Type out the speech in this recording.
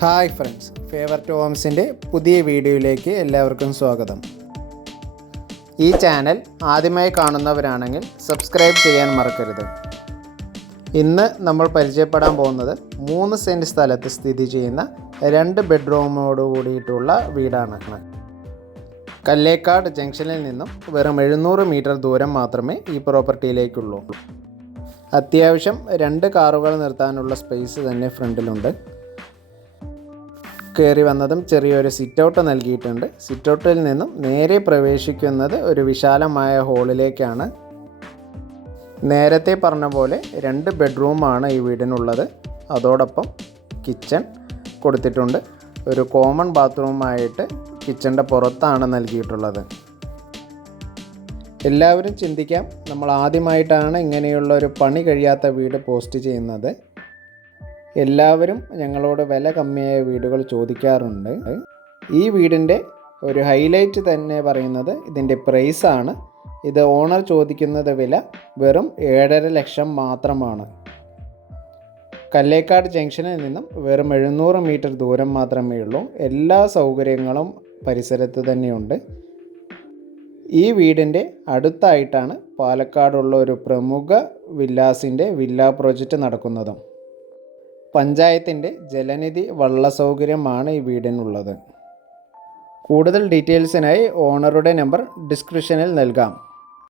Hi friends, favour to ഹോംസിൻ്റെ പുതിയ വീഡിയോയിലേക്ക് എല്ലാവർക്കും സ്വാഗതം. ഈ ചാനൽ ആദ്യമായി കാണുന്നവരാണെങ്കിൽ സബ്സ്ക്രൈബ് ചെയ്യാൻ മറക്കരുത്. ഇന്ന് നമ്മൾ പരിചയപ്പെടാൻ പോകുന്നത് 3 സെൻറ്റ് സ്ഥലത്ത് സ്ഥിതി ചെയ്യുന്ന 2 ബെഡ്റൂമോട് കൂടിയിട്ടുള്ള വീടാണ്. കല്ലേക്കാട് ജംഗ്ഷനിൽ നിന്നും വെറും 700 മീറ്റർ ദൂരം മാത്രമേ ഈ പ്രോപ്പർട്ടിയിലേക്കുള്ളൂ. അത്യാവശ്യം 2 കാറുകൾ നിർത്താനുള്ള സ്പേസ് തന്നെ ഫ്രണ്ടിലുണ്ട്. കയറി വന്നതും ചെറിയൊരു സിറ്റൗട്ട് നൽകിയിട്ടുണ്ട്. സിറ്റൗട്ടിൽ നിന്നും നേരെ പ്രവേശിക്കുന്നത് ഒരു വിശാലമായ ഹാളിലേക്കാണ്. നേരത്തെ പറഞ്ഞ പോലെ 2 ബെഡ്റൂമാണ് ഈ വീടിനുള്ളത്. അതോടൊപ്പം കിച്ചൺ കൊടുത്തിട്ടുണ്ട്. ഒരു കോമൺ ബാത്റൂമായിട്ട് കിച്ചണിൻ്റെ പുറത്താണ് നൽകിയിട്ടുള്ളത്. എല്ലാവരും ചിന്തിക്കാം, നമ്മൾ ആദ്യമായിട്ടാണ് ഇങ്ങനെയുള്ള ഒരു പണി കഴിയാത്ത വീട് പോസ്റ്റ് ചെയ്യുന്നത്. എല്ലാവരും ഞങ്ങളോട് വില കമ്മിയായ വീടുകൾ ചോദിക്കാറുണ്ട്. ഈ വീടിൻ്റെ ഒരു ഹൈലൈറ്റ് തന്നെ പറയുന്നത് ഇതിൻ്റെ പ്രൈസാണ്. ഇത് ഓണർ ചോദിക്കുന്നത് വില വെറും 7.5 ലക്ഷം മാത്രമാണ്. കല്ലേക്കാട് ജംഗ്ഷനിൽ നിന്നും വെറും 700 മീറ്റർ ദൂരം മാത്രമേ ഉള്ളൂ. എല്ലാ സൗകര്യങ്ങളും പരിസരത്ത് തന്നെയുണ്ട്. ഈ വീടിൻ്റെ അടുത്തായിട്ടാണ് പാലക്കാടുള്ള ഒരു പ്രമുഖ വില്ലാസിൻ്റെ വില്ല പ്രോജക്റ്റ് നടക്കുന്നതും. പഞ്ചായത്തിൻ്റെ ജലനിധി വള്ള സൗകര്യമാണ് ഈ വീടിനുള്ളത്. കൂടുതൽ ഡീറ്റെയിൽസിനായി ഓണറുടെ നമ്പർ ഡിസ്ക്രിപ്ഷനിൽ നൽകാം.